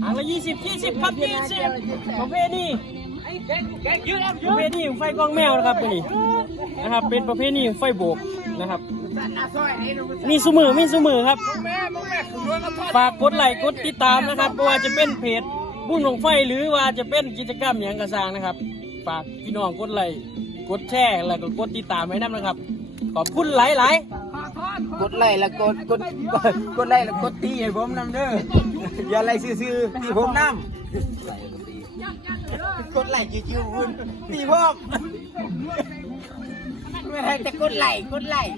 เอายี่สิบยี่สิบครับยี่สิบประเพณีประเพณีไฟกองแมวนะครับนี่นะครับ เป็นประเพณีไฟโบกนะครับมีสมือมีสมือครับฝากกดไลค์กดติดตามนะครับไม่ว่าจะเป็นเพจบุญหลงไฟหรือว่าจะเป็นกิจกรรมอย่างกระซางนะครับฝากพี่น้องกดไลค์กดแชร์แล้วก็กดติดตามให้น้ำนะครับ ขอบคุณหลายๆ กดไลค์แล้วกดกดกดไลค์แล้วกดตีให้ผมนำเด้ออย่าไล่ซื่อๆตีผมนำกดไลค์จิ้วๆคุณตีผมไม่ให้แต่กดไลค์กดไลค์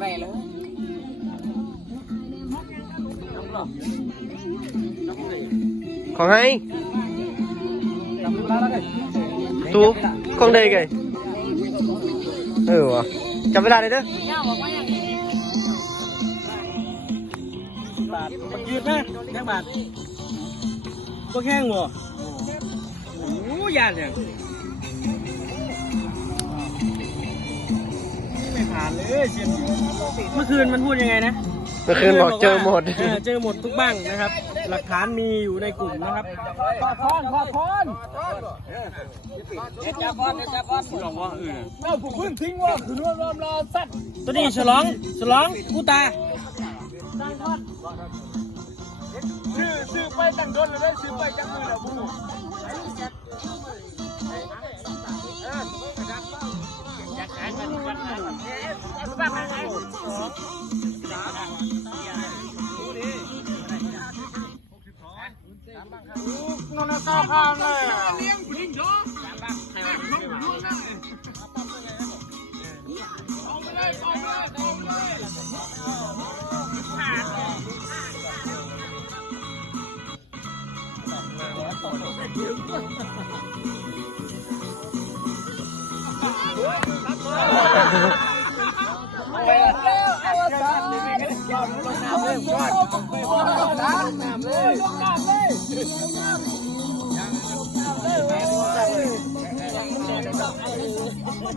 ไลค์แล้วของให้ตูของใดไงเออวะ จับเวลาเลยเด้อบาทบักยืดนะแค่บาทก็แข้งหัวโอ้โหยานเนี่ยไม่ผ่านเลยเชียนเมื่อคืนมันพูดยังไงนะ มื่อคืนบอกเจอหมด เออเจอหมดทุกบ้างนะครับ หลักฐานมีอยู่ในกลุ่มนะครับขอพรขอพรเด็ดจับพอนเด็ดจับพอนลองว่าเออเอ้าผมพึ่งทิ้งว่าคือรวมรวมรอสัตว์ตัวนี้ฉลองฉลองกูตาซื้อซื้อไปตั้งโดนเลยซื้อไปจังมือแล้วบูนน ซาพางเลยน้ำเลยน้ำเลยน้ำเลย